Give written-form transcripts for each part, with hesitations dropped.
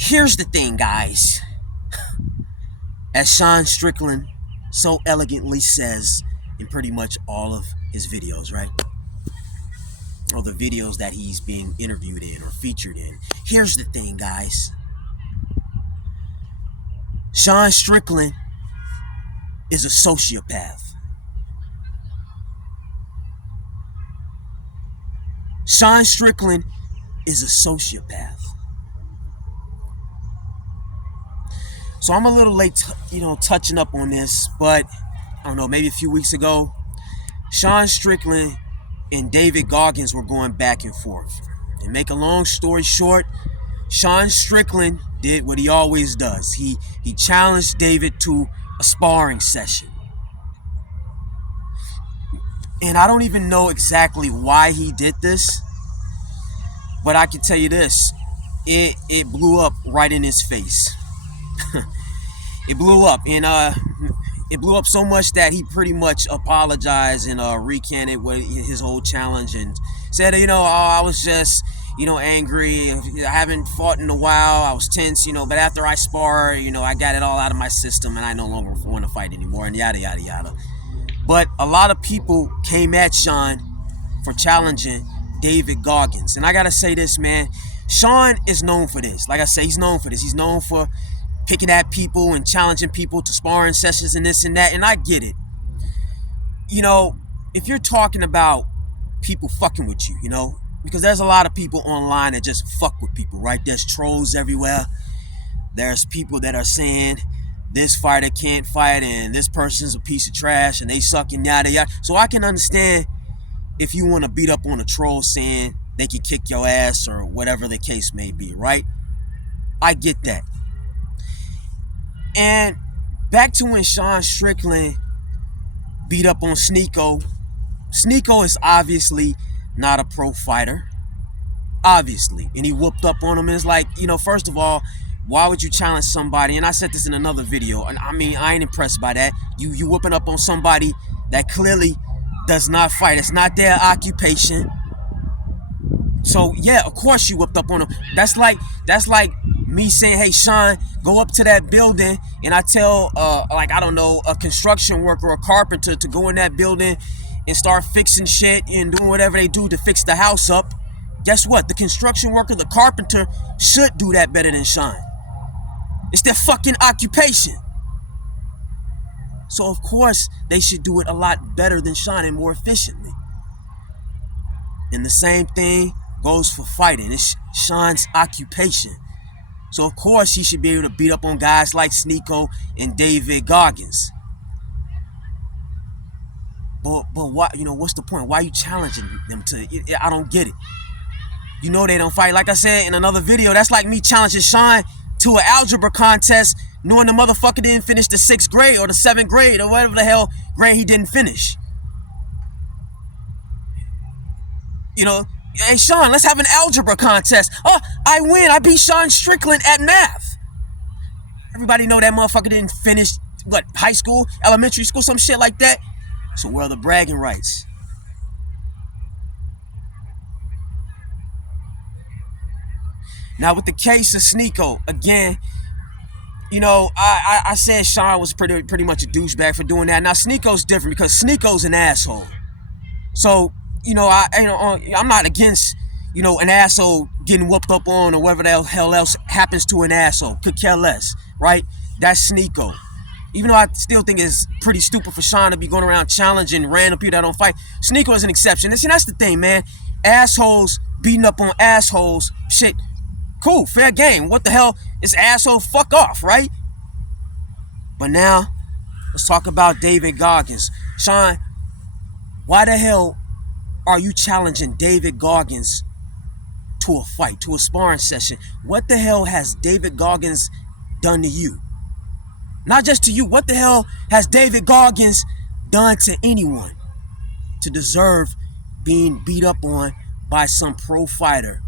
Here's the thing, guys. As Sean Strickland so elegantly says in pretty much all of his videos, right? Or the videos that he's being interviewed in or featured in. Here's the thing, guys. Sean Strickland is a sociopath. Sean Strickland is a sociopath. So I'm a little late, touching up on this, but I don't know, maybe a few weeks ago, Sean Strickland and David Goggins were going back and forth. And make a long story short, Sean Strickland did what he always does. He challenged David to a sparring session. And I don't even know exactly why he did this, but I can tell you this, it blew up right in his face. It blew up, and it blew up so much that he pretty much apologized and recanted what his whole challenge and said, I was just, angry. I haven't fought in a while. I was tense, but after I spar, I got it all out of my system and I no longer want to fight anymore and yada, yada, yada. But a lot of people came at Sean for challenging David Goggins. And I got to say this, man, Sean is known for this. Like I say, he's known for this. He's known for picking at people and challenging people to sparring sessions and this and that. And I get it. If you're talking about people fucking with you, because there's a lot of people online that just fuck with people, right? There's trolls everywhere. There's people that are saying this fighter can't fight and this person's a piece of trash and they suck and yada yada. So I can understand if you want to beat up on a troll saying they can kick your ass or whatever the case may be, right? I get that. And back to when Sean Strickland beat up on Sneeko. Sneeko is obviously not a pro fighter. Obviously. And he whooped up on him. And it's like, first of all, why would you challenge somebody? And I said this in another video. And I mean, I ain't impressed by that. You whooping up on somebody that clearly does not fight. It's not their occupation. So yeah, of course you whooped up on him. That's like me saying, hey Sean, go up to that building, and I tell a construction worker or a carpenter to go in that building and start fixing shit and doing whatever they do to fix the house up. Guess what? The construction worker, the carpenter, should do that better than Sean. It's their fucking occupation. So of course they should do it a lot better than Sean and more efficiently. And the same thing goes for fighting. It's Sean's occupation. So of course he should be able to beat up on guys like Sneeko and David Goggins. But why? What's the point? Why are you challenging them to? I don't get it. They don't fight. Like I said in another video, that's like me challenging Sean to an algebra contest, knowing the motherfucker didn't finish the 6th grade or the 7th grade or whatever the hell grade he didn't finish. Hey Sean, let's have an algebra contest. Oh, I win. I beat Sean Strickland at math. Everybody know that motherfucker didn't finish, high school, elementary school, some shit like that. So where are the bragging rights? Now with the case of Sneeko, again, I said Sean was pretty much a douchebag for doing that. Now Sneeko's different because Sneeko's an asshole. So I'm not against, an asshole getting whooped up on or whatever the hell else happens to an asshole. Could care less, right? That's Sneeko. Even though I still think it's pretty stupid for Sean to be going around challenging random people that don't fight. Sneeko is an exception. And see, that's the thing, man. Assholes beating up on assholes, shit, cool, fair game. What the hell? It's asshole, fuck off, right? But now, let's talk about David Goggins. Sean, why the hell are you challenging David Goggins to a fight, to a sparring session? What the hell has David Goggins done to you? Not just to you, what the hell has David Goggins done to anyone to deserve being beat up on by some pro fighter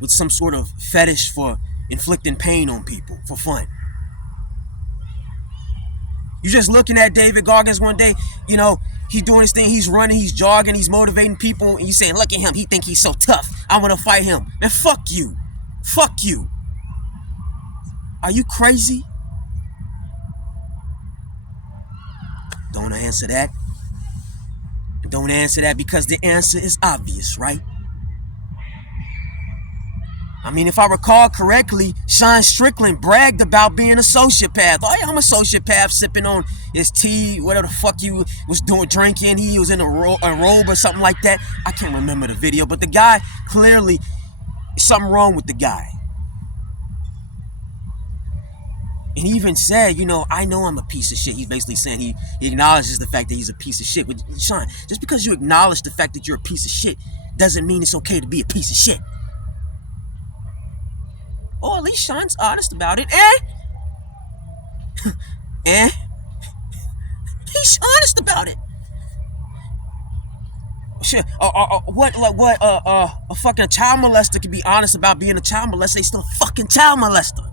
with some sort of fetish for inflicting pain on people for fun? You're just looking at David Goggins one day, he's doing his thing, he's running, he's jogging, he's motivating people, and you're saying, look at him, he think he's so tough, I want to fight him. Man, fuck you. Fuck you. Are you crazy? Don't answer that. Don't answer that because the answer is obvious, right? I mean, if I recall correctly, Sean Strickland bragged about being a sociopath. Oh yeah, I'm a sociopath, sipping on his tea, whatever the fuck he was doing, drinking. He was in a robe or something like that. I can't remember the video, but the guy, clearly, something wrong with the guy. And he even said, I know I'm a piece of shit. He's basically saying he acknowledges the fact that he's a piece of shit. But Sean, just because you acknowledge the fact that you're a piece of shit doesn't mean it's okay to be a piece of shit. Oh, at least Sean's honest about it. He's honest about it. Shit. A fucking child molester can be honest about being a child molester. He's still a fucking child molester.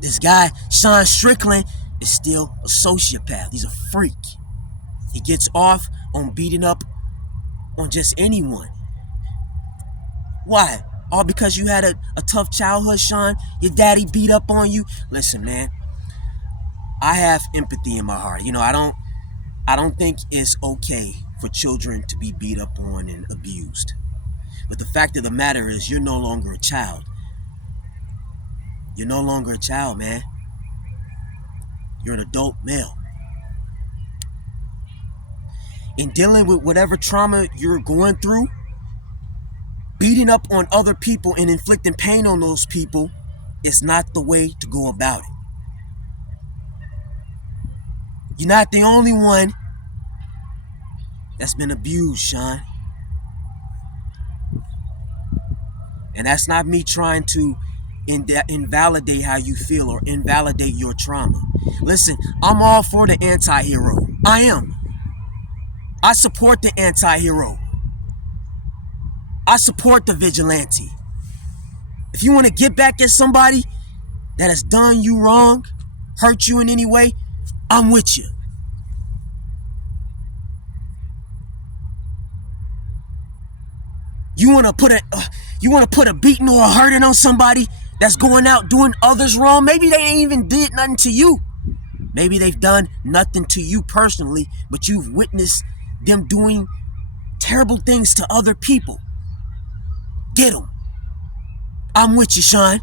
This guy, Sean Strickland, is still a sociopath. He's a freak. He gets off on beating up on just anyone. Why? All because you had a tough childhood, Sean? Your daddy beat up on you? Listen, man, I have empathy in my heart. I don't think it's okay for children to be beat up on and abused. But the fact of the matter is, you're no longer a child. You're no longer a child, man. You're an adult male. In dealing with whatever trauma you're going through, beating up on other people and inflicting pain on those people is not the way to go about it. You're not the only one that's been abused, Sean. And that's not me trying to invalidate how you feel or invalidate your trauma. Listen, I'm all for the anti-hero. I am. I support the anti-hero. I support the vigilante. If you want to get back at somebody that has done you wrong, hurt you in any way, I'm with you. You want to put a beating or a hurting on somebody that's going out doing others wrong? Maybe they ain't even did nothing to you. Maybe they've done nothing to you personally, but you've witnessed them doing terrible things to other people. Get them. I'm with you, Sean.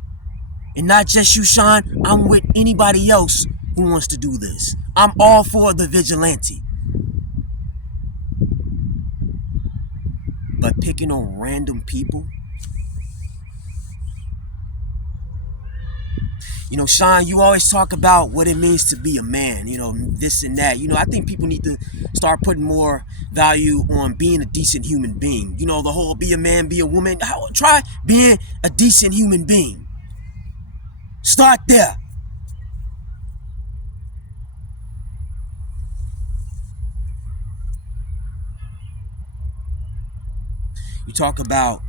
And not just you, Sean. I'm with anybody else who wants to do this. I'm all for the vigilante. But picking on random people? Sean, you always talk about what it means to be a man, this and that. I think people need to start putting more value on being a decent human being. The whole be a man, be a woman. Try being a decent human being. Start there. You talk about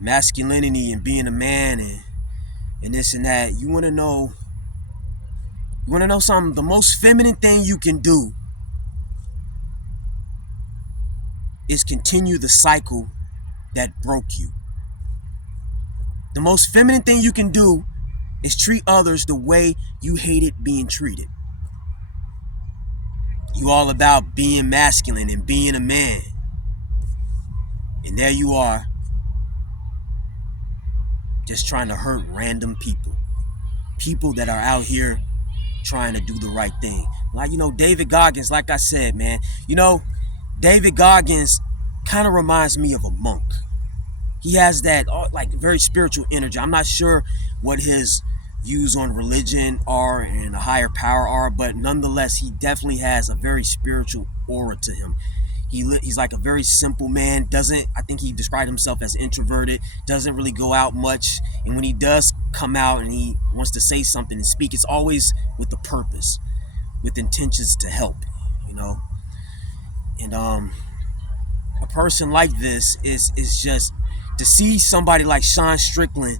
masculinity and being a man and this and that. You want to know something? The most feminine thing you can do is continue the cycle that broke you. The most feminine thing you can do is treat others the way you hated being treated. You all about being masculine and being a man. And there you are, just trying to hurt random people. People that are out here trying to do the right thing. Like, David Goggins, like I said, man. David Goggins kind of reminds me of a monk. He has that, very spiritual energy. I'm not sure what his views on religion are and a higher power are, but nonetheless, he definitely has a very spiritual aura to him. He's like a very simple man. I think he described himself as introverted, doesn't really go out much. And when he does come out and he wants to say something and speak, it's always with a purpose, with intentions to help, And a person like this is just, to see somebody like Sean Strickland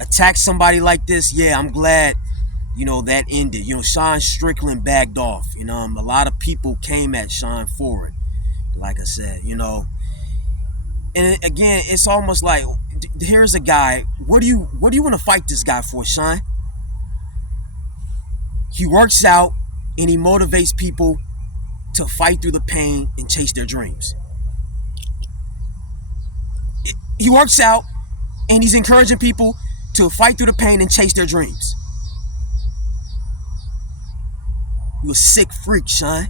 attack somebody like this, yeah, I'm glad, that ended. Sean Strickland backed off. A lot of people came at Sean for it. Like I said, And again, it's almost like, here's a guy. What do you want to fight this guy for, Sean? He works out and he motivates people to fight through the pain and chase their dreams. He works out and he's encouraging people to fight through the pain and chase their dreams. You a sick freak, Sean.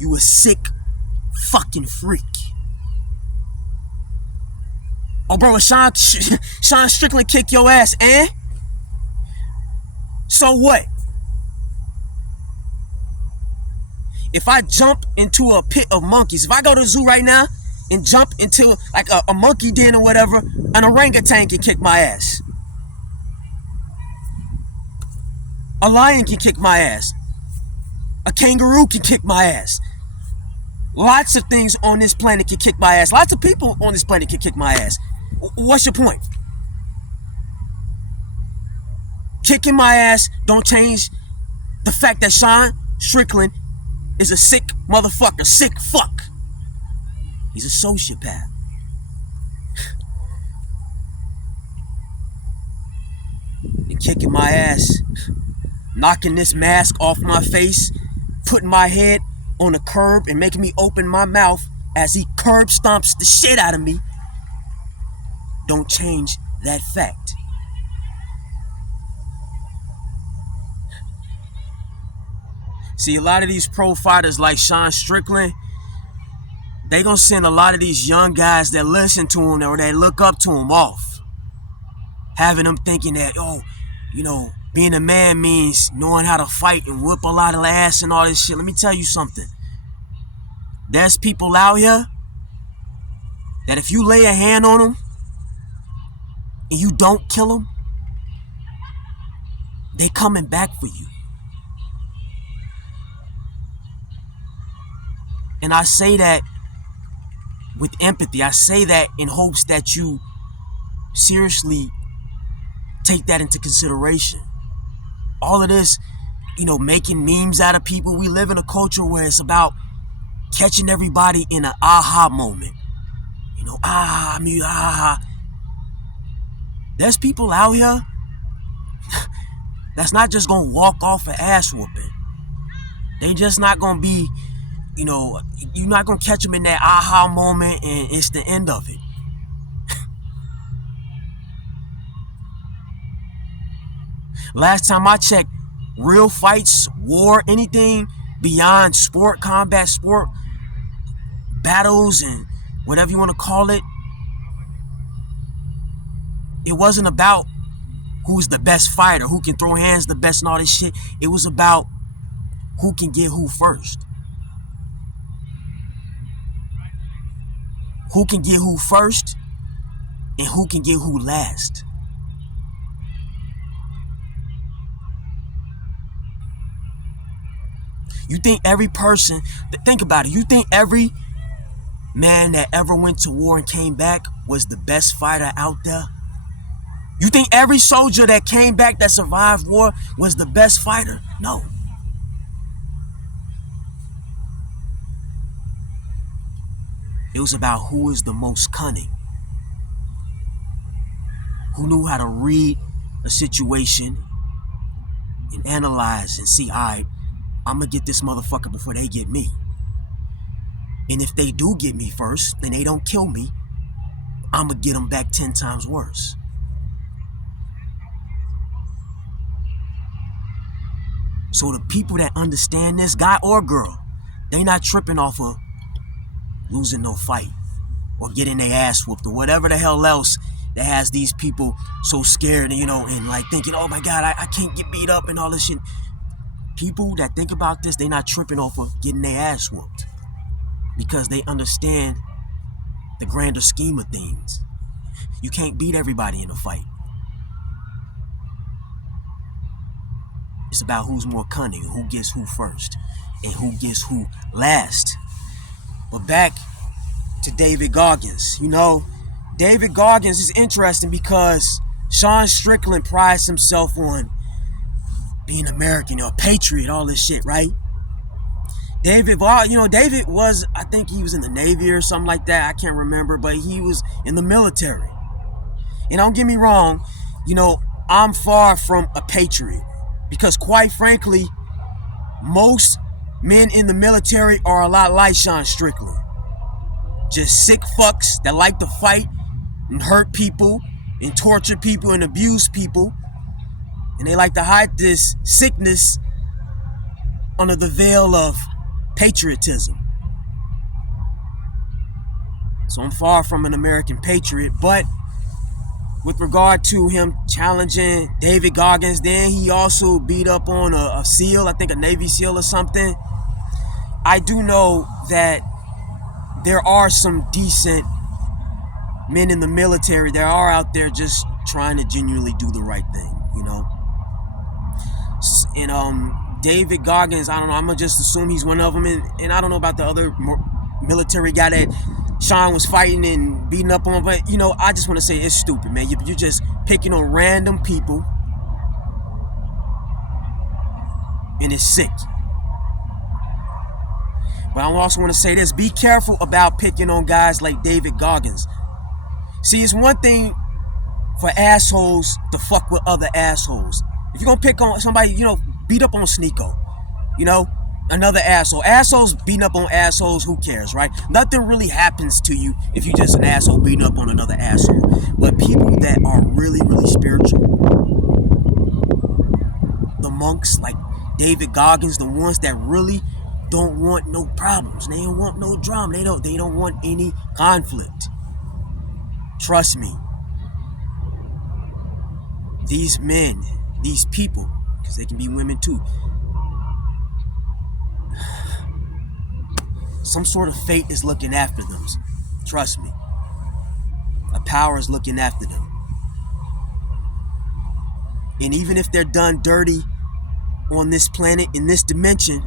You a sick fucking freak. Oh, bro, Sean Strickland kick your ass, eh? So what? If I jump into a pit of monkeys, if I go to the zoo right now and jump into like a monkey den or whatever, an orangutan can kick my ass. A lion can kick my ass. A kangaroo can kick my ass. Lots of things on this planet can kick my ass. Lots of people on this planet can kick my ass. What's your point? Kicking my ass don't change the fact that Sean Strickland is a sick motherfucker, sick fuck. He's a sociopath. And kicking my ass, knocking this mask off my face, putting my head on the curb and making me open my mouth as he curb stomps the shit out of me, don't change that fact. See, a lot of these pro fighters like Sean Strickland, they gonna send a lot of these young guys that listen to him or that look up to him off. Having them thinking that, oh, you know, being a man means knowing how to fight and whip a lot of ass and all this shit. Let me tell you something. There's people out here that if you lay a hand on them and you don't kill them, they coming back for you. And I say that with empathy. I say that in hopes that you seriously take that into consideration. All of this, you know, making memes out of people. We live in a culture where it's about catching everybody in an aha moment. You know, aha. There's people out here that's not just gonna walk off an ass whooping. They just not gonna be, you know, you're not gonna catch them in that aha moment and it's the end of it. Last time I checked, real fights, war, anything beyond sport, combat sport, battles and whatever you want to call it, it wasn't about who's the best fighter, who can throw hands the best and all this shit. It was about who can get who first. Who can get who first and who can get who last. You think every person, think about it, you think every man that ever went to war and came back was the best fighter out there? You think every soldier that came back that survived war was the best fighter? No. It was about who is the most cunning, who knew how to read a situation and analyze and see, all right, I'm gonna get this motherfucker before they get me. And if they do get me first, and they don't kill me, I'm gonna get them back 10 times worse. So the people that understand this, guy or girl, they not tripping off of losing no fight or getting their ass whooped or whatever the hell else that has these people so scared, you know, and like thinking, oh my God, I can't get beat up and all this shit. People that think about this, they not tripping off of getting their ass whooped because they understand the grander scheme of things. You can't beat everybody in a fight. It's about who's more cunning, who gets who first, and who gets who last. But back to David Goggins. You know, David Goggins is interesting because Sean Strickland prides himself on being American or a patriot, all this shit, right? David, well, David was, I think he was in the Navy or something like that. I can't remember, but he was in the military. And don't get me wrong, I'm far from a patriot because, quite frankly, most men in the military are a lot like Sean Strickland. Just sick fucks that like to fight and hurt people and torture people and abuse people. And they like to hide this sickness under the veil of patriotism. So I'm far from an American patriot, but with regard to him challenging David Goggins, then he also beat up on a SEAL, I think a Navy SEAL or something. I do know that there are some decent men in the military that are out there just trying to genuinely do the right thing, And David Goggins, I don't know, I'm going to just assume he's one of them. And I don't know about the other military guy that Sean was fighting and beating up on. But, I just want to say it's stupid, man. You're just picking on random people. And it's sick. But I also want to say this. Be careful about picking on guys like David Goggins. See, it's one thing for assholes to fuck with other assholes. If you're going to pick on somebody, beat up on Sneeko. Another asshole. Assholes beating up on assholes, who cares, right? Nothing really happens to you if you're just an asshole beating up on another asshole. But people that are really, really spiritual, the monks like David Goggins, the ones that really don't want no problems. They don't want no drama. They don't want any conflict. Trust me. These men, these people, because they can be women too, some sort of fate is looking after them. Trust me. A power is looking after them. And even if they're done dirty on this planet, in this dimension,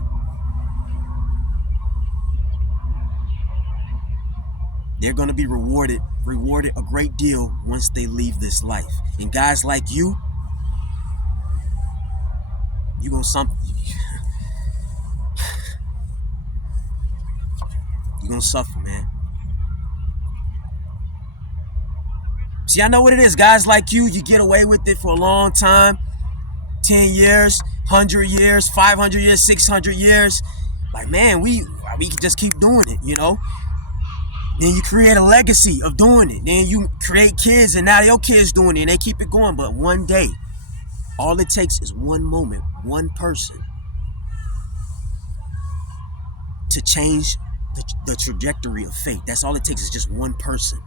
they're going to be rewarded a great deal once they leave this life. And guys like you gonna you're gonna suffer, man. See, I know what it is. Guys like you get away with it for a long time. 10 years, 100 years, 500 years, 600 years. Like, man, we can just keep doing it, Then you create a legacy of doing it. Then you create kids, and now your kids doing it, and they keep it going. But one day, all it takes is one moment, one person to change the trajectory of fate. That's all it takes, is just one person.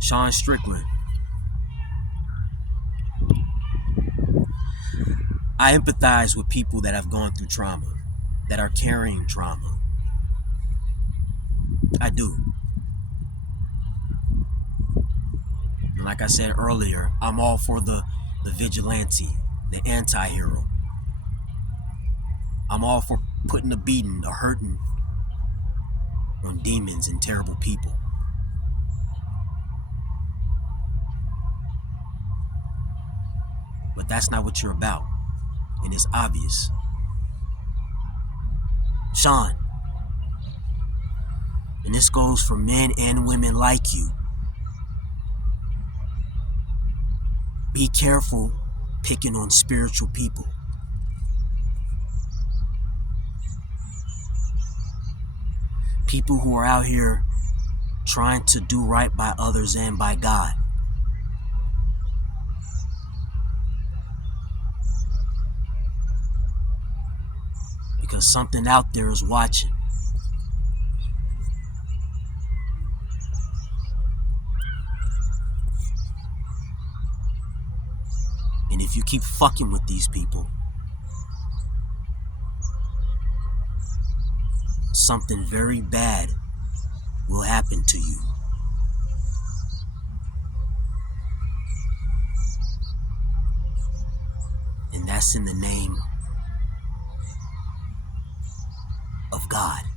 Sean Strickland. I empathize with people that have gone through trauma, that are carrying trauma. I do. And like I said earlier, I'm all for the vigilante, the anti-hero. I'm all for putting a beating, a hurting on demons and terrible people. But that's not what you're about. And it's obvious. Sean, and this goes for men and women like you, be careful picking on spiritual people. People who are out here trying to do right by others and by God. Because something out there is watching. And if you keep fucking with these people, something very bad will happen to you. And that's in the name of God.